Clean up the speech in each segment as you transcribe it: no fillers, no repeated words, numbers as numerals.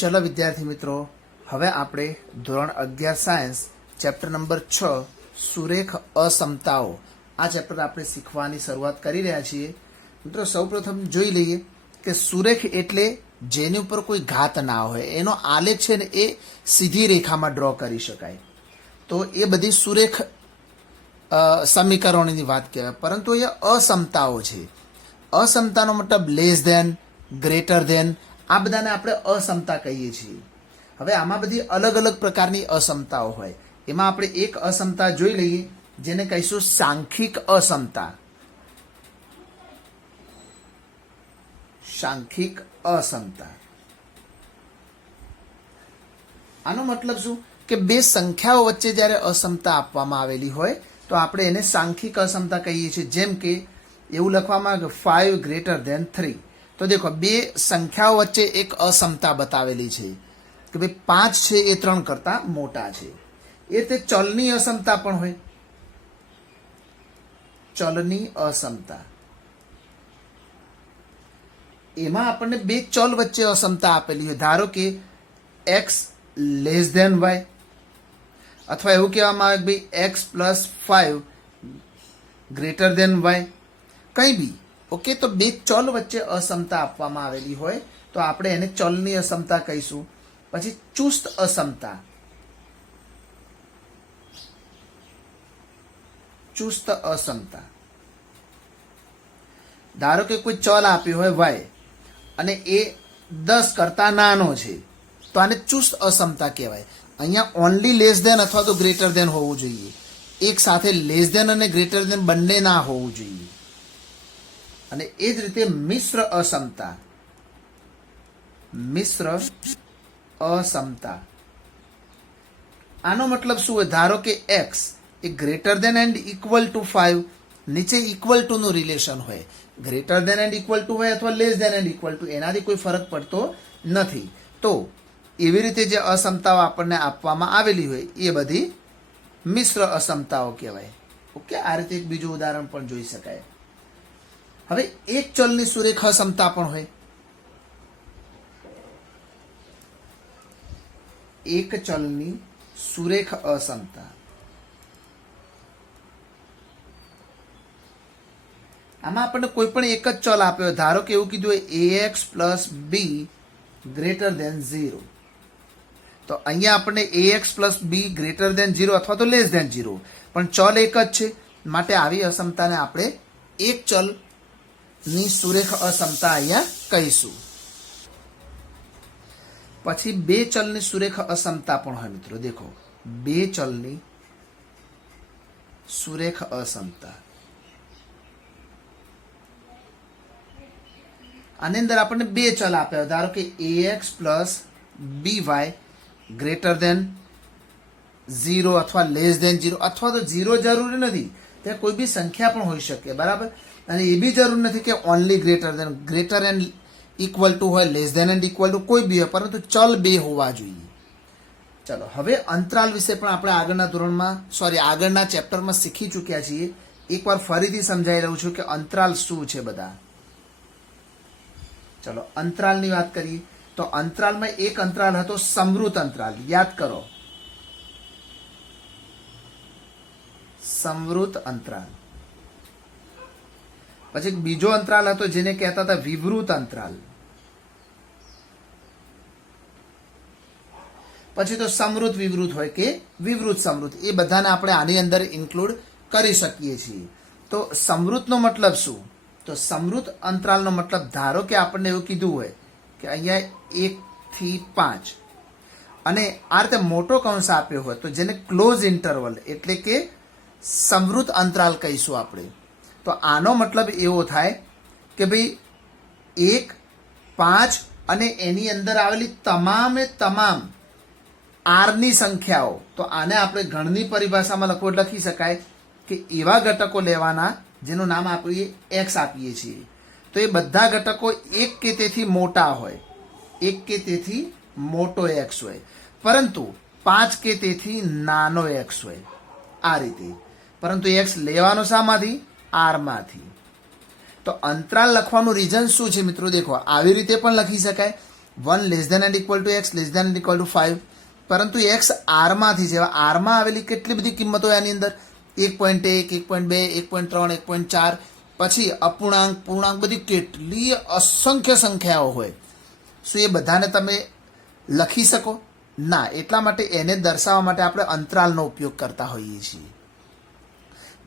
चलो विद्यार्थी मित्रों, હવે આપણે ધોરણ 11 સાયન્સ ચેપ્ટર નંબર 6 સુરેખ અસમતાઓ આ ચેપ્ટર આપણે શીખવાની શરૂઆત કરી રહ્યા છીએ। મિત્રો સૌપ્રથમ જોઈ લઈએ કે સુરેખ એટલે જેની ઉપર કોઈ ઘાત ના હોય, એનો આલેખ છે ને એ સીધી રેખામાં ડ્રો કરી શકાય, તો એ બધી સુરેખ સમીકરણોની વાત કહેવાય। પરંતુ એ અસમતાઓ છે। અસમતાનો મતલબ લેસ ધેન, ગ્રેટર ધેન, આ બધાને આપણે અસમતા કહીએ છીએ। હવે આમાં બધી અલગ અલગ પ્રકારની અસમતાઓ હોય, એમાં આપણે એક અસમતા જોઈ લઈએ જેને કહીશું સાંખ્યિક અસમતા। સાંખ્યિક અસમતા આનો મતલબ શું કે બે સંખ્યાઓ વચ્ચે જ્યારે અસમતા આપવામાં આવેલી હોય તો આપણે એને સાંખ્યિક અસમતા કહીએ છીએ। જેમ કે એવું લખવામાં આવે 5 ગ્રેટર ધેન 3, તો દેખો બે સંખ્યાઓ વચ્ચે એક અસમતા બતાવેલી છે કે ભાઈ 5 છે એ 3 કરતા મોટા છે। એ રીતે ચલની અસમતા પણ હોય। ચલની અસમતા એમાં આપણને બે ચલ વચ્ચે અસમતા આપેલી હોય। ધારો કે x લેસ ધેન y, અથવા એવું કહેવામાં આવે કે ભાઈ x plus 5 greater than y, કંઈ બી ઓકે। તો બે ચલ વચ્ચે અસમતા આપવામાં આવેલી હોય તો આપણે એને ચલની અસમતા કહીશું। પછી ચુસ્ત અસમતા। ચુસ્ત અસમતા ધારો કે કોઈ ચલ આપ્યો હોય y અને એ 10 કરતા નાનો છે તો આને ચુસ્ત અસમતા કહેવાય। અહીંયા ઓનલી લેસ ધેન અથવા તો ગ્રેટર ધેન હોવું જોઈએ, એક સાથે લેસ ધેન અને ગ્રેટર ધેન બંને ના હોવું જોઈએ। અને એ જ રીતે મિશ્ર અસમતા। મિશ્ર અસમતા આનો મતલબ શું હોય? ધારો કે x એ greater than and equal to 5, નીચે ઇક્વલ ટુ નું રિલેશન હોય, greater than and equal to હોય અથવા less than and equal to, એનાથી કોઈ ફરક પડતો નથી। તો એવી રીતે જે અસમતાઓ આપણને આપવામાં આવેલી હોય એ બધી મિશ્ર અસમતાઓ કહેવાય। ઓકે, આ રીતે એક બીજું ઉદાહરણ પણ જોઈ શકાય। હવે એક ચલની સુરેખ અસમતા પણ હોય। એક ચલની સુરેખ અસમતા આમાં આપણને કોઈ પણ એક જ ચલ આપ્યો, ધારો કે એવું કીધું હોય ax plus B greater than 0, તો અહીંયા આપણને ax plus B greater than 0 અથવા તો લેસ ધેન 0, પણ ચલ એક જ છે, માટે આવી અસમતાને આપણે એક ચલની સુરેખ અસમતા અહીંયા કહીશું। પછી બે ચલની સુરેખ અસમતા પણ હોય મિત્રો। દેખો બે ચલની સુરેખ અસમતા, આની અંદર આપણને બે ચલ આપ્યા, ધારો કે ax plus by greater than 0 અથવા લેસ ધેન 0, અથવા તો 0 જરૂરી નથી, ત્યાં કોઈ બી સંખ્યા પણ હોઈ શકે, બરાબર। અને એ બી જરૂર નથી કે only greater than, greater and equal to હોય, less than and equal to કોઈ બી હોય, પરંતુ ચલ બે હોવા જોઈએ। ચલો હવે અંતરાલ વિશે પણ આપણે આગળના ધોરણમાં આગળના ચેપ્ટરમાં શીખી ચૂક્યા છીએ। એકવાર ફરીથી સમજાવી રહ્યું છું કે અંતરાલ શું છે બધા। ચલો અંતરાલની વાત કરીએ તો અંતરાલમાં એક અંતરાલ હતો સમૃદ્ધ અંતરાલ, યાદ કરો, સમૃદ્ધ અંતરાલ। પછી બીજો અંતરાલ હતો જેને કહેતા હતા વિવૃત અંતરાલ। પછી તો સમૃદ્ધ વિવૃત હોય કે વિવૃત સમૃદ્ધ, એ બધાને આપણે આની અંદર ઇન્ક્લુડ કરી શકીએ છીએ। તો સમૃદ્ધનો મતલબ શું? તો સમૃદ્ધ અંતરાલનો મતલબ, ધારો કે આપણને એવું કીધું હોય કે અહીંયા 1 થી 5 અને આ રીતે મોટો કૌંસ આપ્યો હોય તો જેને ક્લોઝ ઇન્ટરવલ એટલે કે સમૃદ્ધ અંતરાલ કહીશું આપણે। તો આનો મતલબ એવો થાય કે ભાઈ 1, 5 અને એની અંદર આવેલી તમામે તમામ આરની સંખ્યાઓ, તો આને આપણે ગણની પરિભાષામાં લખી શકાય કે એવા ઘટકો લેવાના જેનું નામ આપણે x આપીએ છીએ, તો એ બધા ઘટકો એક કે તેથી મોટા હોય, એક કે તેથી મોટો x હોય, પરંતુ 5 કે તેથી નાનો x હોય, આ રીતે। પરંતુ x લેવાનો શામાંથી? r માંથી। તો અંતરાલ લખવાનું રીઝન શું છે મિત્રો? દેખો આવી રીતે પણ લખી શકાય, 1 less than and equal to X less than and equal to 5, પરંતુ એક્સ આરમાંથી છે. આરમાં આવેલી કેટલી બધી કિંમતો એની અંદર 1.1, 1.2, 1.3, 1.4, પછી અપૂર્ણાંક, પૂર્ણાંક, બધી કેટલી અસંખ્ય સંખ્યાઓ હોય. શું એ બધાને તમે લખી શકો? ના. એટલા માટે એને દર્શાવવા માટે આપણે અંતરાલનો ઉપયોગ કરતા હોઈએ છીએ.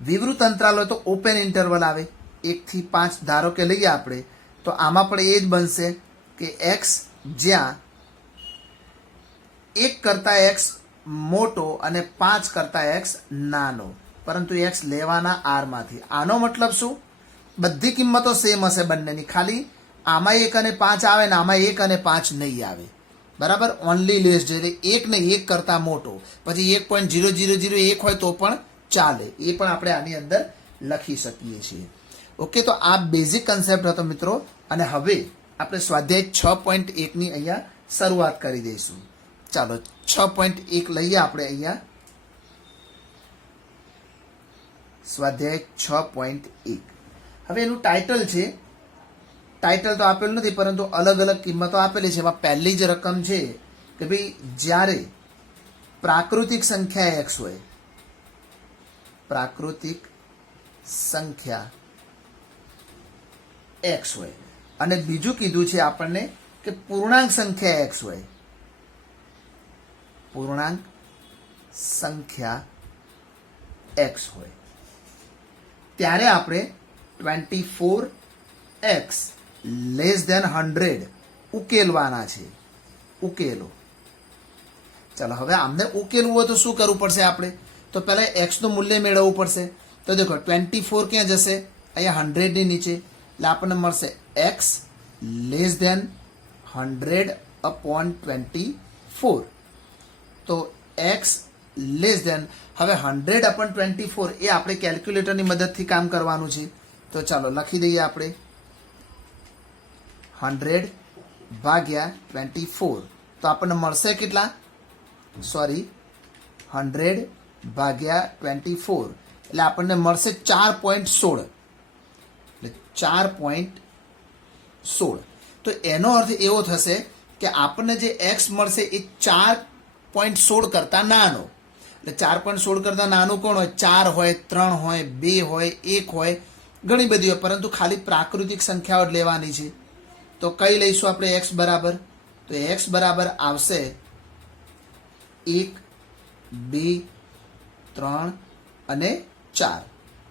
વિવૃત અંતરાલ હોય તો ઓપન ઇન્ટરવલ આવે. 1 થી 5 ધારો કે લઈએ આપણે, તો આમાં પણ એ જ બનશે કે એક્સ જ્યાં 1 કરતા એક્સ મોટો અને 5 કરતા એક્સ નાનો, પરંતુ એક્સ લેવાના આરમાંથી. આનો મતલબ શું? બધી કિંમતો સેમ હશે બંનેની, ખાલી આમાં 1 અને 5 આવે ને આમાં 1 અને 5 નહીં આવે. બરાબર? ઓનલી લેસ, એટલે 1 ને 1 કરતા મોટો, પછી 1.0001 હોય તો પણ ચાલે. એ પણ આપણે આની અંદર લખી શકીએ છીએ. ઓકે, તો આ બેઝિક કન્સેપ્ટ હતો મિત્રો. અને હવે આપણે સ્વાધ્યાય 6.1 ની અહીંયા શરૂઆત કરી દઈશું. ચાલો 6.1 લઈએ આપણે અહીંયા. સ્વાધ્યાય 6.1. હવે એનું ટાઇટલ છે, ટાઇટલ તો આપેલું નથી પરંતુ અલગ અલગ કિંમતો આપેલી છે. એમાં પહેલી જ રકમ છે કે ભાઈ જ્યારે પ્રાકૃતિક સંખ્યા એક્સ હોય, પ્રાકૃતિક સંખ્યા એક્સ હોય, અને બીજું કીધું છે આપણને કે પૂર્ણાંક સંખ્યા એક્સ હોય, પૂર્ણાંક સંખ્યા એક્સ હોય, ત્યારે આપણે 24x લેસ ધેન 100 ઉકેલવાના છે. ઉકેલો. ચાલો હવે આમને ઉકેલવું હોય તો શું કરવું પડશે આપણે? તો પહેલા x નું મૂલ્ય મેળવવું પડશે. તો દેખો 24 ક્યાં જશે? અહીંયા 100 ની નીચે, એટલે આપણને મળશે x લેસ ધેન 100 અપોન 24. તો x લેસ ધેન, હવે 100 અપોન 24 એ આપણે કેલ્ક્યુલેટરની મદદથી કામ કરવાનું છે. તો ચાલો લખી દઈએ આપણે 100 ભાગ્યા 24. તો આપણને મળશે કેટલા? સોરી, 100 ભાગ્યા 24 એટલે આપણને મળશે 4.16. એટલે 4.16. તો એનો અર્થ એવો થશે કે આપણને જે x મળશે એ 4.16 કરતા નાનો. એટલે 4.16 કરતા નાનું કોણ હોય? 4 હોય, 3 હોય, 2 હોય, 1 હોય, ઘણી બધી હોય, પરંતુ ખાલી પ્રાકૃતિક સંખ્યાઓ જ લેવાની છે. તો કઈ લઈશું આપણે x બરાબર? તો x બરાબર આવશે 1, 2, 3 અને 4.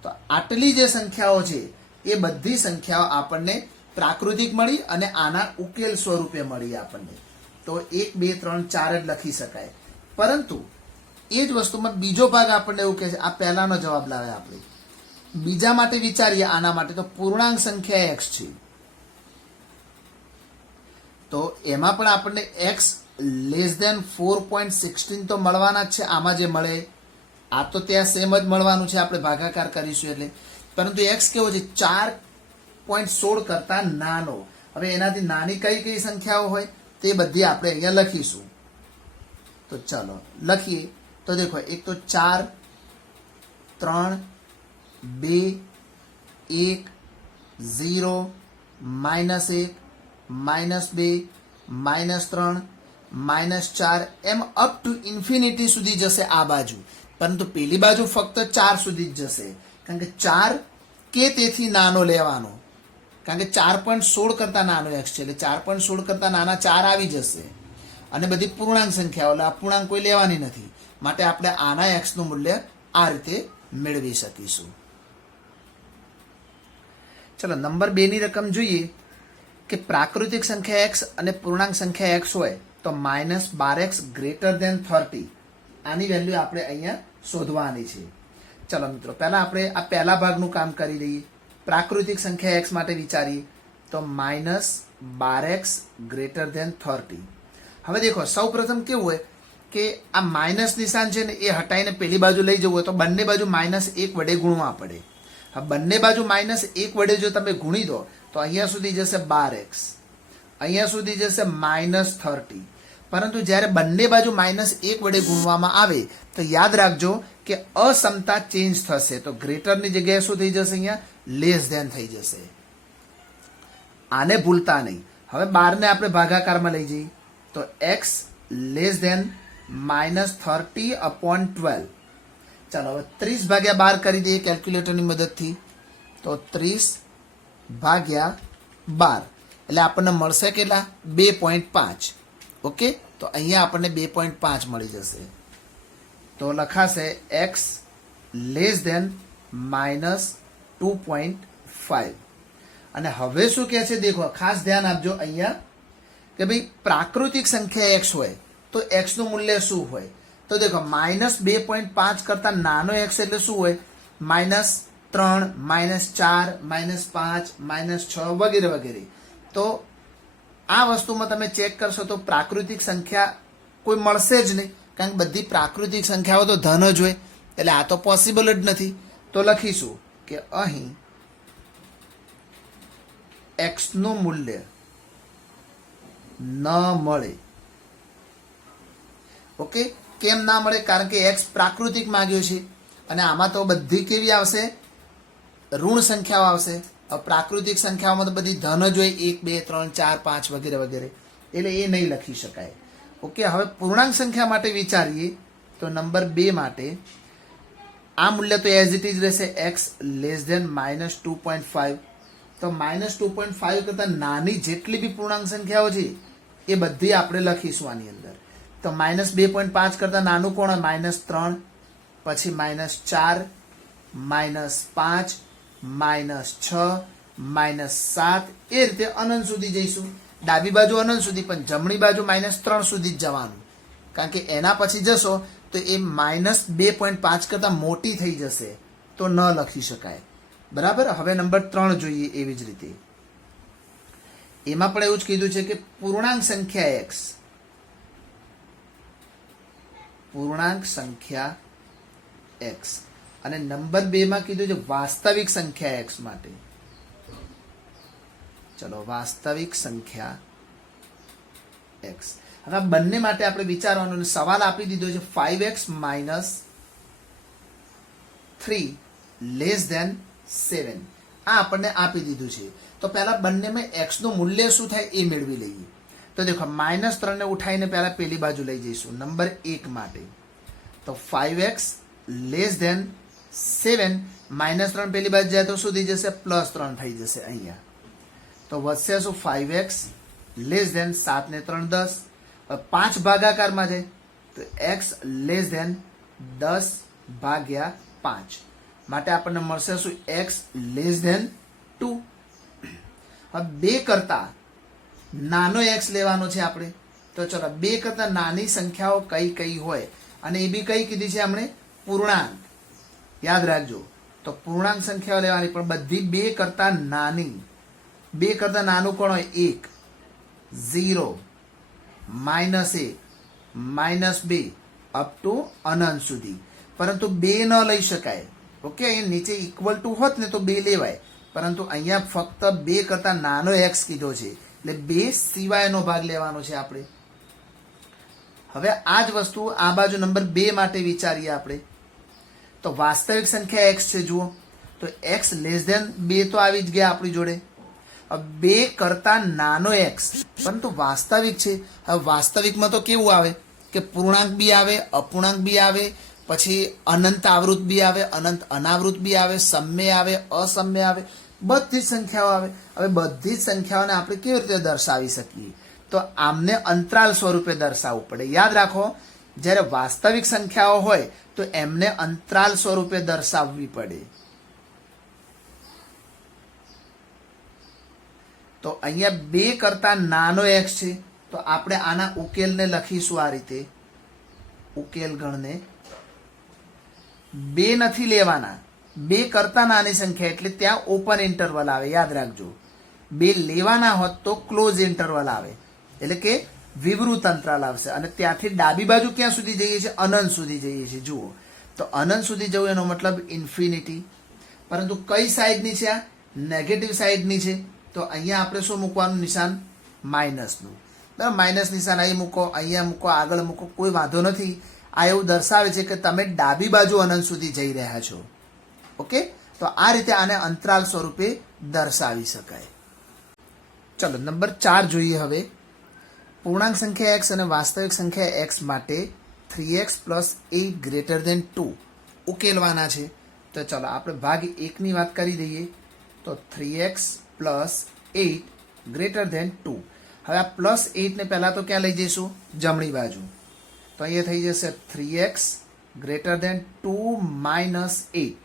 તો આટલી જે સંખ્યાઓ છે એ બધી સંખ્યાઓ આપણને પ્રાકૃતિક મળી અને આના ઉકેલ સ્વરૂપે મળી આપણને. તો 1, 2, 3, 4 જ લખી શકાય. પરંતુ એ જ વસ્તુમાં બીજો ભાગ આપણને એવું કહે છે, આ પહેલાનો જવાબ લાવે આપણે. બીજા માટે વિચારીએ, આના માટે તો પૂર્ણાંક સંખ્યા x છે. તો એમાં પણ આપણને x લેસ ધેન 4.16 તો મળવાના જ છે. આમાં જે મળે આ તો ત્યાં સેમ જ મળવાનું છે, આપણે ભાગાકાર કરીશું એટલે. પરંતુ x કેવો છે? 4.16 કરતા નાનો. હવે એનાથી નાની કઈ કઈ સંખ્યાઓ હોય તે બધી આપણે અહીંયા લખીશું. તો ચાલો લખીએ. તો દેખો, એક તો 4, 3, 2, 1, 0, -1, -2, -3, -4 એમ અપ ટુ ઇન્ફિનિટી સુધી જશે આ બાજુ. પરંતુ પેલી બાજુ ફક્ત 4 સુધી જ જશે, કારણ કે 4 કે તેથી નાનો લેવાનો, કારણ કે 4.16 કરતા નાનો x છે. એટલે 4.16 કરતા નાના 4 આવી જશે. અને બધી પૂર્ણાંક સંખ્યાઓ, એટલે અપૂર્ણાંક કોઈ લેવાની નથી. માટે આપણે આના x નું મૂલ્ય આ રીતે મેળવી શકીશું. ચલો નંબર 2 ની રકમ જોઈએ કે પ્રાકૃતિક સંખ્યા x અને પૂર્ણાંક સંખ્યા x હોય તો -12x ગ્રેટર ધેન 30 આની વેલ્યુ આપણે અહીંયા શોધવાની છે. ચલો મિત્રો, પહેલા આપણે આ પહેલા ભાગનું કામ કરી લઈએ. પ્રાકૃતિક સંખ્યા x માટે વિચારીએ તો -12x ગ્રેટર ધેન 30. હવે દેખો, સૌ પ્રથમ કેવું હોય કે આ માઇનસ નિશાન છે ને એ હટાઈને પેલી બાજુ લઈ જવું હોય તો બંને બાજુ -1 વડે ગુણવા પડે. હવે બંને બાજુ -1 વડે જો તમે ગુણી દો તો અહીંયા સુધી જશે 12x, અહીંયા સુધી જશે -30. પરંતુ જ્યારે બંને બાજુ -1 વડે ગુણવામાં આવે તો યાદ રાખજો કે અસમતા ચેન્જ થશે. તો ગ્રેટરની જગ્યાએ શું થઈ જશે? અહીંયા લેસ ધેન થઈ જશે. આને ભૂલતા નહીં. હવે 12 ને આપણે ભાગાકારમાં લઈ જઈએ તો x લેસ ધેન -30/12. ચાલો હવે 30 ભાગ્યા 12 કરી દઈએ કેલ્ક્યુલેટરની મદદથી. તો 30 ભાગ્યા 12 એટલે આપણને મળશે કેટલા? 2.5. ઓકે, તો અહીંયા આપણને 2.5 મળી જશે. તો લખાશે x લેસ ધેન -2.5. અને હવે શું કહે છે દેખો, ખાસ ધ્યાન આપજો અહીંયા કે ભાઈ પ્રાકૃતિક સંખ્યા x હોય તો x નું મૂલ્ય શું હોય? તો દેખો -2.5 કરતા નાનો x એટલે શું હોય? -3, -4, -5, -6 વગેરે વગેરે. તો આ વસ્તુમાં તમે ચેક કરશો તો પ્રાકૃતિક સંખ્યા કોઈ મળશે જ નહીં, કારણ કે બધી પ્રાકૃતિક સંખ્યાઓ તો ધન જ હોય, એટલે આ તો પોસિબલ જ નથી. તો લખીશું કે અહીં x નું મૂલ્ય ન મળે. ઓકે, કેમ ના મળે? કારણ કે x પ્રાકૃતિક માંગ્યો છે અને આમાં તો બધી કેવી આવશે? ઋણ સંખ્યાઓ આવશે. પ્રાકૃતિક સંખ્યાઓમાં તો બધી ધન જ હોય, 1, 2, 3, 4, 5 વગેરે વગેરે, એટલે એ નહીં લખી શકાય. ઓકે, હવે પૂર્ણાંક સંખ્યા માટે વિચારીએ તો નંબર 2 માટે આ મૂલ્ય તો એઝ ઇટ ઇઝ રહેશે, x લેસ ધેન -2.5. તો -2.5 કરતા નાની જેટલી બી પૂર્ણાંક સંખ્યાઓ છે એ બધી આપણે લખીશું આની અંદર. તો -2.5 કરતા નાનું કોણ? -3, પછી -4, -5, -6, -7, એ રીતે અનંત સુધી જઈશું. ડાબી બાજુ અનંત સુધી, પણ જમણી બાજુ -3 સુધી જ જવાનું, કારણ કે એના પછી જશો તો એ -2.5 કરતા મોટી થઈ જશે, તો ન લખી શકાય. બરાબર. હવે નંબર 3 જોઈએ. એવી જ રીતે એમાં પણ એવું જ કીધું છે કે પૂર્ણાંક સંખ્યા x, પૂર્ણાંક સંખ્યા x, અને નંબર 2 માં કીધું છે વાસ્તવિક સંખ્યા x માટે. ચલો, વાસ્તવિક સંખ્યા x. હવે બંને માટે આપણે વિચારવાનો સવાલ આપી દીધો છે 5x - 3 લેસ ધેન 7. આ આપણને આપી દીધું છે. તો પહેલા બંનેમાં x નું મૂલ્ય શું થાય એ મેળવી લઈએ. તો દેખો -3 ને ઉઠાઈને પહેલા પેલી બાજુ લઈ જઈશું નંબર 1 માટે. તો 5x લેસ ધેન 7, -3 પેલી બાજુ જાય તો શું થઈ જશે? +3 થઈ જશે અહીંયા. તો વધશે શું? 5x લેસ ધેન 7 ને 3 10. 5 ભાગાકારમાં જાય તો x લેસ ધેન 10/5 માટે આપણને મળશે શું? x less than 2. હવે 2 કરતા નાનો x લેવાનો છે આપણે. તો ચલો, 2 કરતા નાની સંખ્યાઓ કઈ કઈ હોય, અને એ બી કઈ કીધી છે આપણે? પૂર્ણાંક. યાદ રાખજો, તો પૂર્ણાંક સંખ્યાઓ લેવાની, પણ બધી 2 કરતા નાની. 2 કરતા નાનું કોણ હોય? 1, 0, -1, -2 અપ ટુ અનંત સુધી. પરંતુ 2 ન લઈ શકાય. ઓકે, અહીંયા નીચે ઇક્વલ ટુ હોત ને તો 2 લેવાય, પરંતુ અહીંયા ફક્ત 2 કરતા નાનો x કીધો છે, એટલે 2 સિવાયનો ભાગ લેવાનો છે આપણે. હવે આ જ વસ્તુ આ બાજુ નંબર 2 માટે વિચારીએ આપણે. તો વાસ્તવિક સંખ્યા x છે. જુઓ, તો x લેસ ધેન 2 તો આવી જ ગયા આપણી જોડે. 2 કરતા નાનો x, પરંતુ વાસ્તવિક છે. હવે વાસ્તવિકમાં તો કેવું આવે કે પૂર્ણાંક બી આવે, અપૂર્ણાંક બી આવે, પછી અનંત આવૃત બી આવે, અનંત અનાવૃત બી આવે, સમ્ય આવે, અસમ્ય આવે, બધી જ સંખ્યાઓ આવે. હવે બધી જ સંખ્યાઓને આપણે કેવી રીતે દર્શાવી શકીએ? તો આમને અંતરાલ સ્વરૂપે દર્શાવવું પડે. યાદ રાખો, જ્યારે વાસ્તવિક સંખ્યાઓ હોય તો એમને અંતરાલ સ્વરૂપે દર્શાવવી પડે. તો અહીંયા 2 કરતા નાનો x છે, તો આપણે આના ઉકેલને લખીશું આ રીતે. ઉકેલ ગણને 2 નથી લેવાના. 2 કરતા નાની સંખ્યા એટલે ત્યાં ઓપન ઇન્ટરવલ આવે. યાદ રાખજો, 2 લેવાના હોત તો ક્લોઝ ઇન્ટરવલ આવે, એટલે કે વિવૃત અંતરાલ આવશે. અને ત્યાંથી ડાબી બાજુ ક્યાં સુધી જઈએ છીએ? અનંત સુધી જઈએ છીએ. જુઓ, તો અનંત સુધી જવું એનો મતલબ ઇન્ફિનિટી. પરંતુ કઈ સાઈડની છે? આ નેગેટિવ સાઈડની છે. તો અહીંયા આપણે શું મૂકવાનું? નિશાન માઇનસનું. બરાબર, માઇનસ નિશાન અહીં મૂકો, અહીંયા મૂકો, આગળ મૂકો, કોઈ વાંધો નથી. આ એવું દર્શાવે છે કે તમે ડાબી બાજુ અનંત સુધી જઈ રહ્યા છો. ઓકે, તો આ રીતે આને અંતરાલ સ્વરૂપે દર્શાવી શકાય. ચલો નંબર 4 જોઈએ હવે. પૂર્ણાંક સંખ્યા x અને વાસ્તવિક સંખ્યા x માટે 3x પ્લસ 8 ગ્રેટર દેન 2 ઉકેલવાના છે. તો ચલો આપણે ભાગ 1 ની વાત કરી દઈએ. તો 3x પ્લસ 8 ગ્રેટર દેન 2. હવે આ પ્લસ 8 ને પહેલા તો ક્યાં લઈ જઈશું? જમણી બાજુ. તો અહીંયા થઈ જશે 3x ગ્રેટર દેન 2 માઇનસ 8.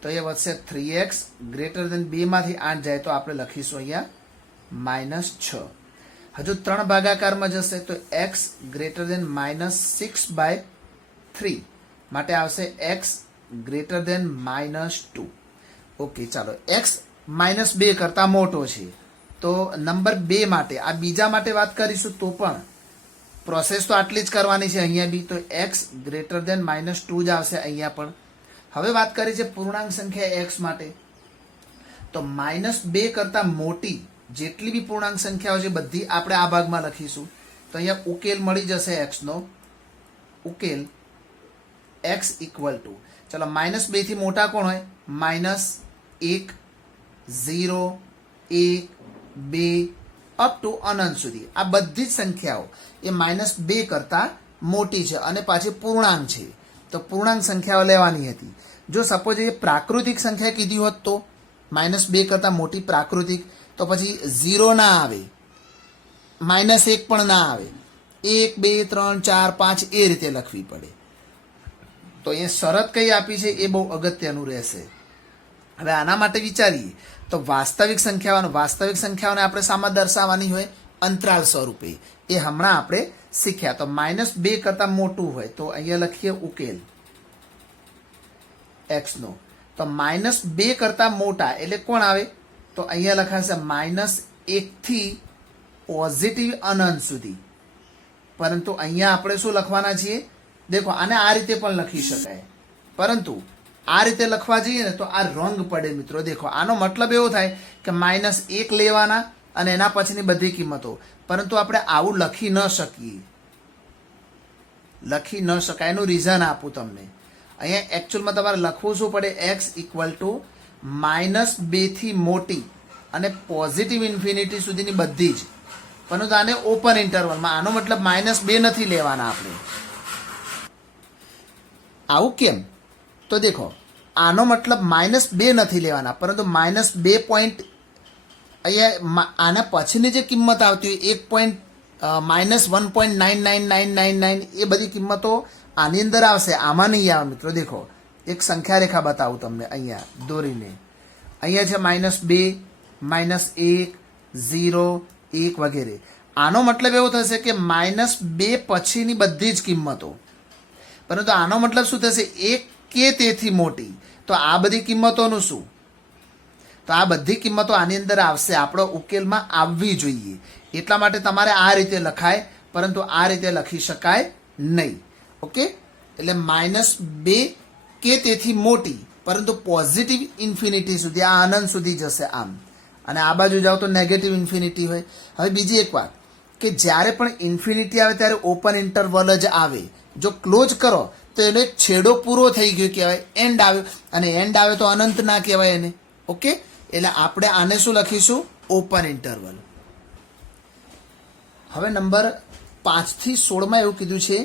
તો એ વધશે 3x ગ્રેટર દેન 2 માંથી 8 જાય તો આપણે લખીશું અહીંયા -6. હજુ 3 ભાગાકારમાં જશે તો x ગ્રેટર દેન -6/3 માટે આવશે x ગ્રેટર દેન -2. ઓકે, ચાલો x -2 કરતા મોટો છે તો નંબર 2 માટે, આ બીજા માટે વાત કરીશું તો પણ પ્રોસેસ તો આટલી જ કરવાની છે અહીંયા બી. તો x ગ્રેટર દેન -2 જ આવશે અહીંયા પણ. હવે વાત કરી છે પૂર્ણાંક સંખ્યા x માટે. તો -2 કરતા મોટી જેટલી બી પૂર્ણાંક સંખ્યાઓ છે બધી આપણે આ ભાગમાં લખીશું. તો અહીંયા ઉકેલ મળી જશે x નો. ઉકેલ x ઇક્વલ ટુ, ચલો -2 થી મોટા કોણ હોય? -1, 0, 1, 2 અપ ટુ અનંત સુધી. આ બધી જ સંખ્યાઓ એ -2 કરતા મોટી છે અને પાછી પૂર્ણાંક છે. તો પૂર્ણાંક સંખ્યાઓ લેવાની હતી. જો સપોઝ એ પ્રાકૃતિક સંખ્યા કીધી હોત તો -2 કરતા મોટી પ્રાકૃતિક, તો પછી 0 ના આવે, -1 પણ ના આવે, 1, 2, 3, 4, 5 એ રીતે લખવી પડે. તો એ શરત કઈ આપી છે એ બહુ અગત્યનું રહેશે. હવે આના માટે વિચારીએ તો વાસ્તવિક સંખ્યાઓને આપણે શામાં દર્શાવવાની હોય? અંતરાલ સ્વરૂપે. એ હમણાં આપણે શીખ્યા. તો -2 કરતા મોટું હોય તો અહીંયા લખીએ ઉકેલ x નો. તો -2 કરતા મોટા એટલે કોણ આવે? તો અહીંયા લખાશે -1 થી પોઝિટિવ અનંત સુધી. પરંતુ અહીંયા આપણે શું લખવાના છીએ? દેખો, આને આ રીતે પણ લખી શકાય, પરંતુ આ રીતે લખવા જઈએ ને તો આ રોંગ પડે મિત્રો. દેખો, આનો મતલબ એવો થાય કે -1 લેવાના અને એના પછીની બધી કિંમતો, પરંતુ આપણે આવું લખી ન શકીએ. એનું રીઝન આપું તમને. અહીંયા એકચ્યુઅલમાં તમારે લખવું શું પડે? x ઇક્વલ ટુ -2 થી મોટી અને પોઝિટિવ ઇન્ફિનિટી સુધીની બધી જ, પરંતુ આને ઓપન ઇન્ટરવલમાં. આનો મતલબ -2 નથી લેવાના આપણે. આવું કેમ? તો દેખો, આનો મતલબ -2 નથી લેવાના, પરંતુ -2 પોઈન્ટ અહીંયા આના પછીની જે કિંમત આવતી હોય -1.99999 એ બધી કિંમતો આની અંદર આવશે, આમાં નહીં આવે મિત્રો. દેખો, એક સંખ્યા રેખા બતાવું તમને અહીંયા દોરીને. અહીંયા છે -2, -1, 0, 1 વગેરે. આનો મતલબ એવો થશે કે -2 પછીની બધી જ કિંમતો, પરંતુ આનો મતલબ શું થશે? 1 કે તેથી મોટી. તો આ બધી કિંમતોનું શું? તો આ બધી કિંમતો આની અંદર આવશે, આપણો ઉકેલમાં આવવી જોઈએ. એટલા માટે તમારે આ રીતે લખાય, પરંતુ આ રીતે લખી શકાય નહીં. ઓકે, એટલે -2 કે તેથી મોટી, પરંતુ પોઝિટિવ ઇન્ફિનિટી સુધી, આ અનંત સુધી જશે આમ. અને આ બાજુ જાઓ તો નેગેટિવ ઇન્ફિનિટી હોય. હવે બીજી એક વાત કે જ્યારે પણ ઇન્ફિનિટી આવે ત્યારે ઓપન ઇન્ટરવલ જ આવે. જો ક્લોઝ કરો તો એનો એક છેડો પૂરો થઈ ગયો કહેવાય, એન્ડ આવ્યો. અને એન્ડ આવે તો અનંત ના કહેવાય એને. ઓકે, એટલે આપણે આને શું લખીશું? Open interval. હવે નંબર 5 થી 16 એવું કીધું છે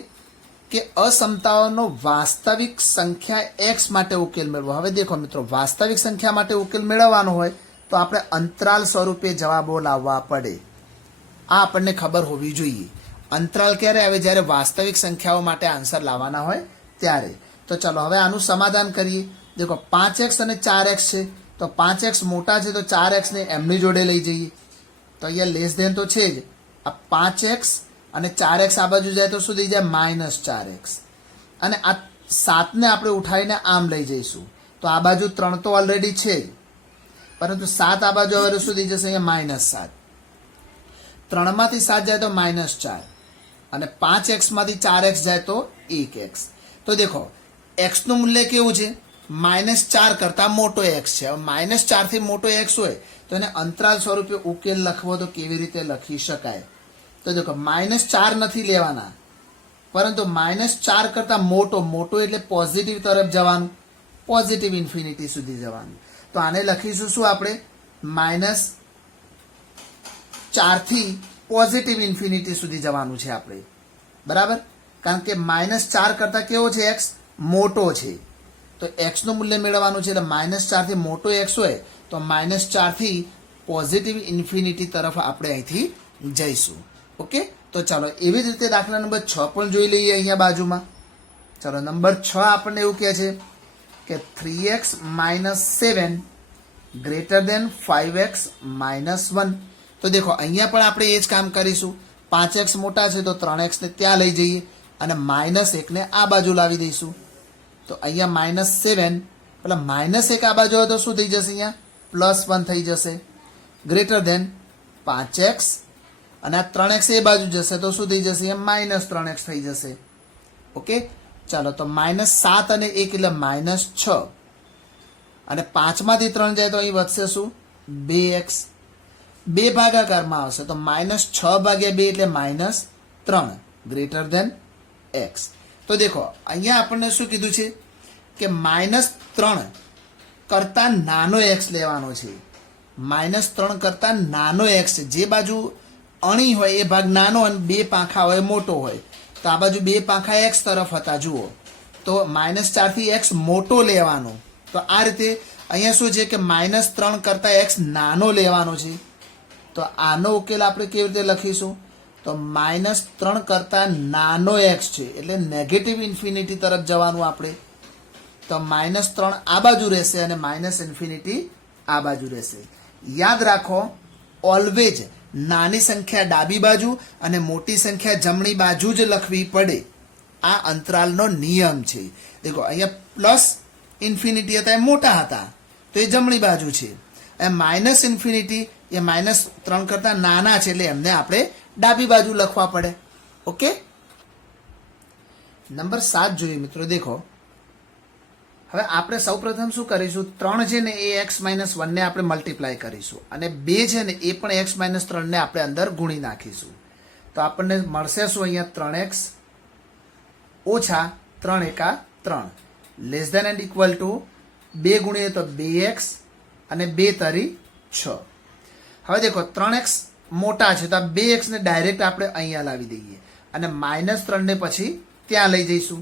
કે અસમતાઓનો વાસ્તવિક સંખ્યા x માટે ઉકેલ મેળવો. હવે દેખો મિત્રો, વાસ્તવિક સંખ્યા માટે ઉકેલ મેળવવાનો હોય તો આપણે અંતરાલ સ્વરૂપે જવાબો લાવવા પડે. આ આપણને ખબર હોવી જોઈએ. અંતરાલ ક્યારે આવે? જ્યારે વાસ્તવિક સંખ્યાઓ માટે આન્સર લાવવાના હોય ત્યારે. તો ચલો હવે આનું સમાધાન કરીએ. દેખો, 5x અને 4x છે, તો 5x મોટા છે તો 4x ને એમની જોડે લઈ જઈએ. તો અહીંયા લેસ ધેન તો છે જ. આ 5x અને 4x આ બાજુ જાય તો શું થઈ જાય? -4x. અને આ 7 ને આપણે ઉઠાવીને આમ લઈ જઈશું તો આ બાજુ 3 તો ઓલરેડી છે જ, પરંતુ 7 આ બાજુ હવે શું થઈ જશે? અહીંયા -7. 3 માંથી 7 જાય તો -4 અને 5x માંથી 4x જાય તો 1x. તો દેખો, x નું મૂલ્ય કેવું છે? -4 કરતા મોટો x છે. હવે -4 થી મોટો x હોય તો એને અંતરાલ સ્વરૂપે ઉકેલ લખવો તો કેવી રીતે લખી શકાય? તો દેખો, -4 નથી લેવાના, પરંતુ -4 કરતા મોટો એટલે પોઝિટિવ તરફ જવાનું, પોઝિટિવ ઇન્ફિનિટી સુધી જવાનું. તો આને લખીશું શું આપણે? -4 થી પોઝિટિવ ઇન્ફિનિટી સુધી જવાનું છે આપણે, બરાબર? કારણ કે -4 કરતા કેવો છે x? મોટો છે. તો x નું મૂલ્ય મેળવવાનું છે, એટલે -4 થી મોટો x હોય તો -4 થી પોઝિટિવ ઇન્ફિનિટી તરફ આપણે અહીંથી જઈશું. ઓકે, તો ચાલો એવી જ રીતે દાખલા નંબર 6 પણ જોઈ લઈએ અહીંયા બાજુમાં. ચાલો નંબર 6 આપણને એવું કહે છે કે 3x - 7 ગ્રેટર દેન 5x - 1. તો દેખો અહીંયા પણ આપણે એ જ કામ કરીશું. 5x મોટા છે તો 3x ને ત્યાં લઈ જઈએ અને -1 ને આ બાજુ લાવી દઈશું. તો અહીંયા -7 પેલા -1 આ બાજુ હોય તો શું થઈ જશે? અહીંયા +1 થઈ જશે. ગ્રેટર દેન 5x અને આ 3x એ બાજુ જશે તો શું થઈ જશે? અહીંયા -3x થઈ જશે. ઓકે, ચાલો તો -7 અને 1 એટલે -6 અને 5 માંથી 3 જાય તો અહીં વધશે શું? 2x. 2 ભાગાકારમાં આવશે તો -6 ભાગ્યા 2 એટલે -3 ગ્રેટર દેન x. તો દેખો અહીંયા આપણને શું કીધું છે કે -3 કરતા નાનો x લેવાનો છે. -3 કરતા નાનો x, જે બાજુ અણી હોય એ ભાગ નાનો અને 2 પાંખા હોય મોટો હોય. તો આ બાજુ 2 પાંખા x તરફ હતા જુઓ, તો -4 થી x મોટો લેવાનો. તો આ રીતે અહીંયા શું છે કે -3 કરતા x નાનો લેવાનો છે. તો આનો ઉકેલ આપણે કેવી રીતે લખીશું? તો -3 કરતા નાનો x છે એટલે નેગેટિવ ઇન્ફિનિટી તરફ જવાનું આપણે. તો -3 આ બાજુ રહેશે અને -∞ આ બાજુ રહેશે. યાદ રાખો, ઓલવેજ નાની સંખ્યા ડાબી બાજુ અને મોટી સંખ્યા જમણી બાજુ જ લખવી પડે. આ અંતરાલનો નિયમ છે. દેખો અહીંયા +∞ હતા એ મોટા હતા તો એ જમણી બાજુ છે, અને -∞ એ -3 કરતા નાના છે એટલે એમને આપણે ડાબી બાજુ લખવા પડે. ઓકે, નંબર 7 જોઈએ મિત્રો. દેખો હવે આપણે સૌપ્રથમ શું કરીશું? 3 છે ને એ x - 1 ને આપણે મલ્ટીપ્લાય કરીશું અને 2 છે ને એ પણ x - 3 ને આપણે અંદર ગુણી નાખીશું. તો આપણને મળશે શું? અહીંયા 3x ઓછા 3 એકા 3 less than and equal to 2 ગુણીએ તો 2x અને 2 તરી 6. હવે દેખો 3x મોટા છે તો આ 2x ને ડાયરેક્ટ આપણે અહીંયા લાવી દઈએ અને -3 ને પછી ત્યાં લઈ જઈશું.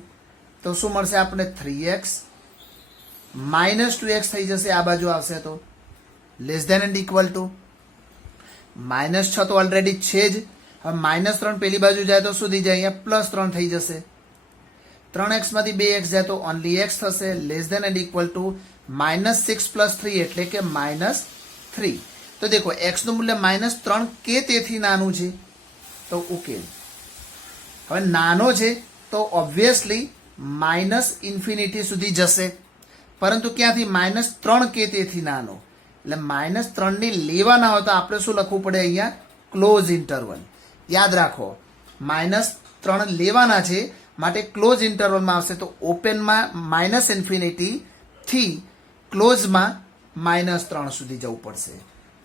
તો શું મળશે આપણે? 3x -2x થઈ જશે, આ બાજુ આવશે તો less than and equal to -6 તો ઓલરેડી છે જ. હવે -3 પેલી બાજુ જાય તો શું થઈ જાય? અહીંયા +3 થઈ જશે. 3x માંથી 2x જાય તો ઓનલી x થશે, less than and equal to -6 + 3 એટલે કે -3. તો દેખો x નું મૂલ્ય -3 કે તેથી નાનું છે. તો ઉકેલ હવે નાનો છે તો ઓબ્વિયસલી -∞ સુધી જશે, પરંતુ ક્યાંથી? -3 કે તેથી નાનો. એટલે -3 ની લેવાના હોય તો આપણે શું લખવું પડે? અહીંયા ક્લોઝ ઇન્ટરવલ. યાદ રાખો, -3 લેવાના છે માટે ક્લોઝ ઇન્ટરવલમાં આવશે. તો ઓપનમાં -∞ થી ક્લોઝમાં -3 સુધી જવું પડશે.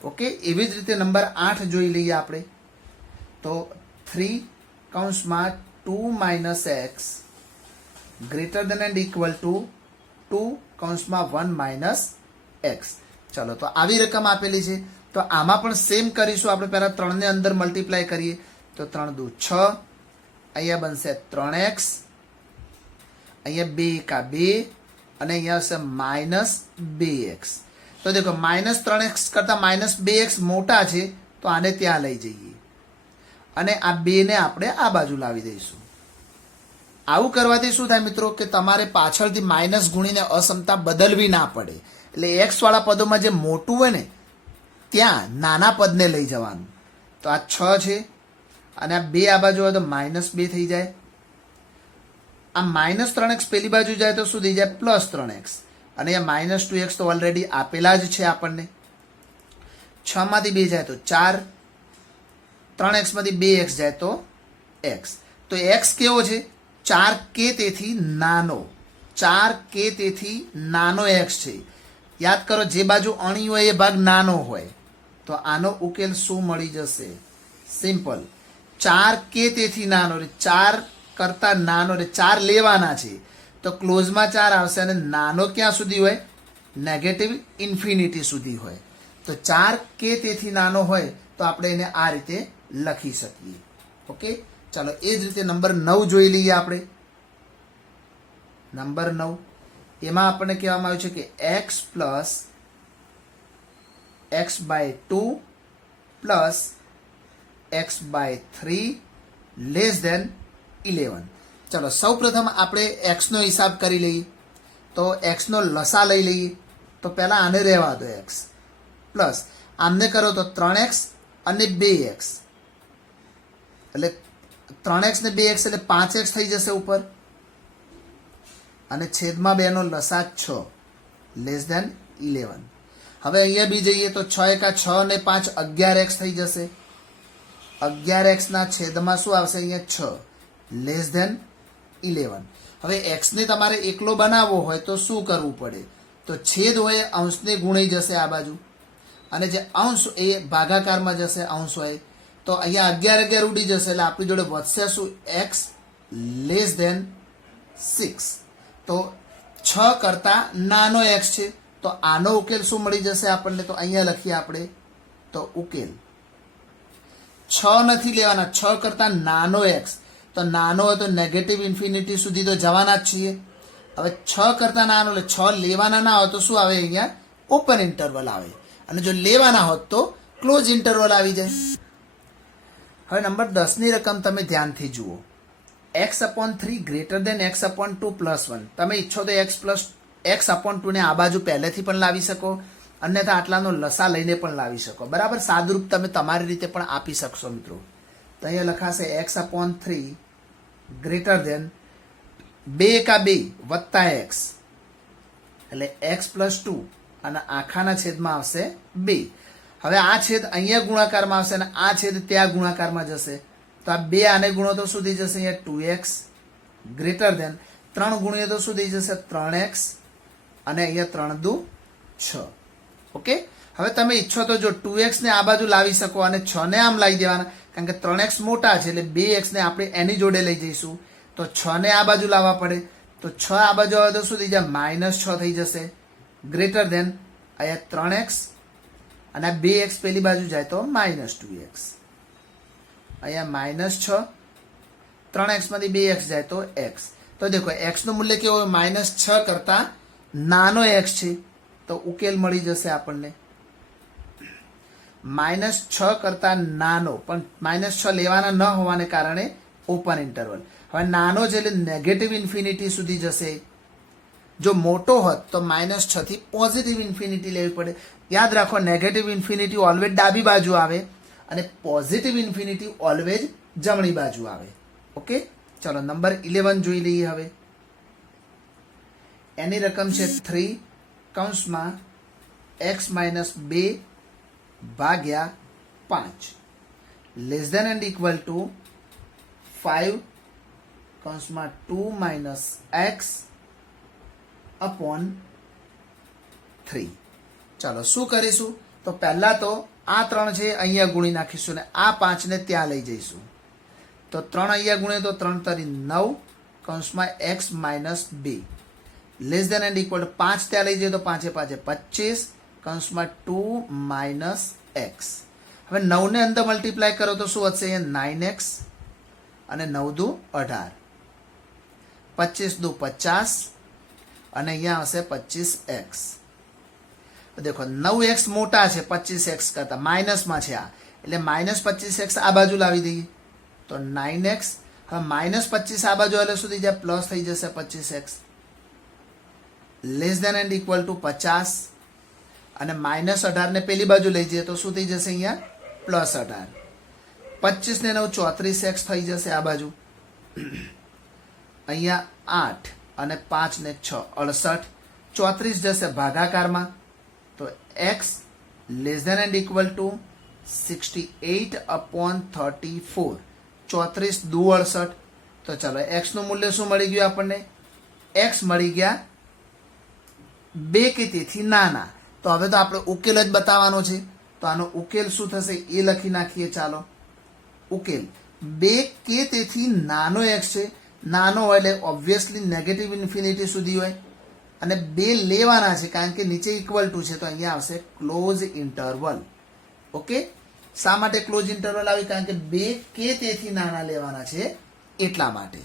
ઓકે, એવી જ રીતે નંબર 8 જોઈ લઈએ આપણે. તો 3(2 - x greater than and equal two 2(1 - x. ચલો તો આવી રકમ આપેલી છે તો આમાં પણ સેમ કરીશું. આપણે પહેલા 3 ને અંદર મલ્ટીપ્લાય કરીએ તો 3 દુ 6, અહીંયા બનશે 3x, અહીંયા 2 એકા 2 અને અહીંયા હશે -2x. તો દેખો -3x કરતા -2x મોટા છે તો આને ત્યાં લઈ જઈએ અને આ 2 ને આપણે આ બાજુ લાવી દઈશું. આવું કરવાથી શું થાય મિત્રો કે તમારે પાછળથી માઇનસ ગુણીને અસમતા બદલવી ના પડે. એટલે x વાળા પદોમાં જે મોટું હોય ને ત્યાં નાના પદને લઈ જવાનું. તો આ 6 છે અને આ 2 આ બાજુ હોય તો -2 થઈ જાય. આ -3x પેલી બાજુ જાય તો શું થઈ જાય? +3x. અને અહીંયા -2x તો ઓલરેડી આપેલા જ છે આપણને. 6 માંથી 2 જાય તો 4, 3x માંથી 2x જાય તો x. તો x કેવો છે? 4 કે તેથી નાનો. 4 કે તેથી નાનો x છે. યાદ કરો, જે બાજુ અણી હોય એ ભાગ નાનો હોય. તો આનો ઉકેલ શું મળી જશે? સિમ્પલ, 4 કે તેથી નાનો, 4 કરતા નાનો, 4 લેવાના છે તો ક્લોઝમાં 4 આવશે અને નાનો ક્યાં સુધી હોય? -∞ સુધી હોય. તો 4 કે તેથી નાનો હોય તો તો આપણે એને આ રીતે લખી શકીએ. ઓકે, ચાલો એ જ રીતે નંબર 9 જોઈ લઈએ આપણે. નંબર 9 એમાં આપણને કહેવામાં આવ્યું છે કે x plus x/2 plus x/3 less than 11. ચલો સૌ પ્રથમ આપણે x નો હિસાબ કરી લઈએ. તો x નો લસા લઈ લઈએ. તો પહેલા આને રહેવા દો x પ્લસ આમને કરો તો 3x અને 2x, એટલે 3x ને 2x એટલે 5x થઈ જશે ઉપર, અને છેદમાં 2 નો લસા 6 લેસ ધેન 11. હવે અહીંયા બી જઈએ તો 6 એકા 6 ને 5 11x થઈ જશે. 11x ના છેદમાં શું આવશે અહીંયા 6 લેસ ધેન 11. હવે x ને તમારે એકલો બનાવવો હોય તો શું કરવું પડે? તો છેદ હોય અંશને ગુણી જશે આ બાજુ, અને જે અંશ એ ભાગાકારમાં જશે અંશ હોય, તો અહીંયા 11 ઉડી જશે, એટલે આપણી જોડે વધશે શું? x less than 6. તો 6 કરતા નાનો x છે, તો આનો ઉકેલ શું મળી જશે આપણને? તો અહીંયા લખીએ આપણે તો ઉકેલ 6 નથી લેવાના, 6 કરતા નાનો x. તો નાનો હોય તો નેગેટિવ ઇન્ફિનિટી સુધી તો જવાના જ છીએ. હવે 6 કરતા નાનો એટલે 6 લેવાના ના હોય તો શું આવે? અહીંયા ઓપન ઇન્ટરવલ આવે, અને જો લેવાના હોત તો ક્લોઝ ઇન્ટરવલ આવી જાય. હવે નંબર 10 ની રકમ તમે ધ્યાનથી જુઓ. x/3 greater than x/2 plus 1. તમે ઈચ્છો તો x/2 ને આ બાજુ પહેલેથી પણ લાવી શકો, અન્યથા આટલાનો લસા લઈને પણ લાવી શકો. બરાબર, સાદુરૂપ તમે તમારી રીતે પણ આપી શકશો મિત્રો. તો અહીંયા લખાશે x/3 ગ્રેટર દેન 2 એકા 2 વત્તા x, એટલે x+2 અને આખાના છેદમાં આવશે 2. હવે આ છેદ અહીંયા ગુણાકારમાં આવશે અને આ છેદ ત્યાં ગુણાકારમાં જશે. તો આ 2 આને ગુણો તો શું થઈ જશે? અહીંયા 2x ગ્રેટર દેન 3 ગુણીએ તો શું થઈ જશે? 3x, અને અહીંયા 3 દુ 6. ઓકે, હવે તમે ઈચ્છો તો જો 2x ને આ બાજુ લાવી શકો અને 6 ને આમ લાવી દેવાના, કારણ કે 3x મોટા છે એટલે 2x ને આપણે એની જોડે લઈ જઈશું. તો 6 ને આ બાજુ લાવવા પડે, તો 6 આ બાજુ આવે તો શું થઈ જાય? -6 થઈ જશે ગ્રેટર દેન અહીંયા 3x, અને આ 2x પેલી બાજુ જાય તો -2x. અહીંયા -6, 3x માંથી 2x જાય તો x. તો દેખો x નું મૂલ્ય કેવું હોય? -6 કરતા નાનો x છે, તો ઉકેલ મળી જશે આપણને -6 કરતા નાનો, પણ -6 લેવાના ન હોવાને કારણે ઓપન ઇન્ટરવલ. હવે નાનો છે એટલે નેગેટિવ ઇન્ફિનિટી સુધી જશે. જો મોટો હોત તો -6 થી પોઝિટિવ ઇન્ફિનિટી લેવી પડે. યાદ રાખો, નેગેટિવ ઇન્ફિનિટી ઓલવેઝ ડાબી બાજુ આવે અને પોઝિટિવ ઇન્ફિનિટી ઓલવેઝ જમણી બાજુ આવે. ઓકે, ચલો નંબર 11 જોઈ લઈએ. હવે એની રકમ છે 3 કૌંસમાં x-2 ભાગ્યા 5 less than and equal to 5 કૌંસમાં 2 - x અપોન 3. ચાલો શું કરીશું? તો પહેલા તો આ 3 છે અહીંયા ગુણી નાખીશું ને આ 5 ને ત્યાં લઈ જઈશું. તો 3 અહીંયા ગુણે તો 3 તરી 9 કૌંસમાં x-2 less than and equal to 5 ત્યાં લઈ જઈએ તો 5 × 5 = 25 કૌંસમાં 2 - x. હવે 9 ને અંદર મલ્ટીપ્લાય કરો તો શું વધશે? અહીંયા 9x અને 9 દુ 18, 25 દુ 50, અને અહીંયા આવશે 25x. દેખો 9x મોટા છે 25x કરતા, માઇનસમાં છે આ, એટલે -25x આ બાજુ લાવી દઈએ તો 9x. હવે -25 આ બાજુ એટલે શું થઈ જાય? પ્લસ થઈ જશે 25x less than and equal to 50, અને -18 ને પેલી બાજુ લઈ જઈએ તો શું થઈ જશે? અહીંયા +18. 25 ને 9 34x થઈ જશે આ બાજુ. અહીંયા 8 અને 5 ને 6 68, 34 જશે ભાગાકારમાં, તો x less than and equal to 68/34, 34 દુ 68. તો ચાલો x નું મૂલ્ય શું મળી ગયું આપણને? x મળી ગયા 2 કે તેથી નાના. તો હવે તો આપણે ઉકેલ જ બતાવવાનો છે, તો આનો ઉકેલ શું થશે એ લખી નાખીએ. ચાલો ઉકેલ 2 કે તેથી નાનો x છે. નાનો હોય એટલે ઓબ્વિયસલી નેગેટિવ ઇન્ફિનિટી સુધી હોય, અને 2 લેવાના છે કારણ કે નીચે ઇક્વલ ટુ છે, તો અહીંયા આવશે ક્લોઝ ઇન્ટરવલ. ઓકે, શા માટે ક્લોઝ ઇન્ટરવલ આવી? કારણ કે બે કે તેથી નાના લેવાના છે એટલા માટે.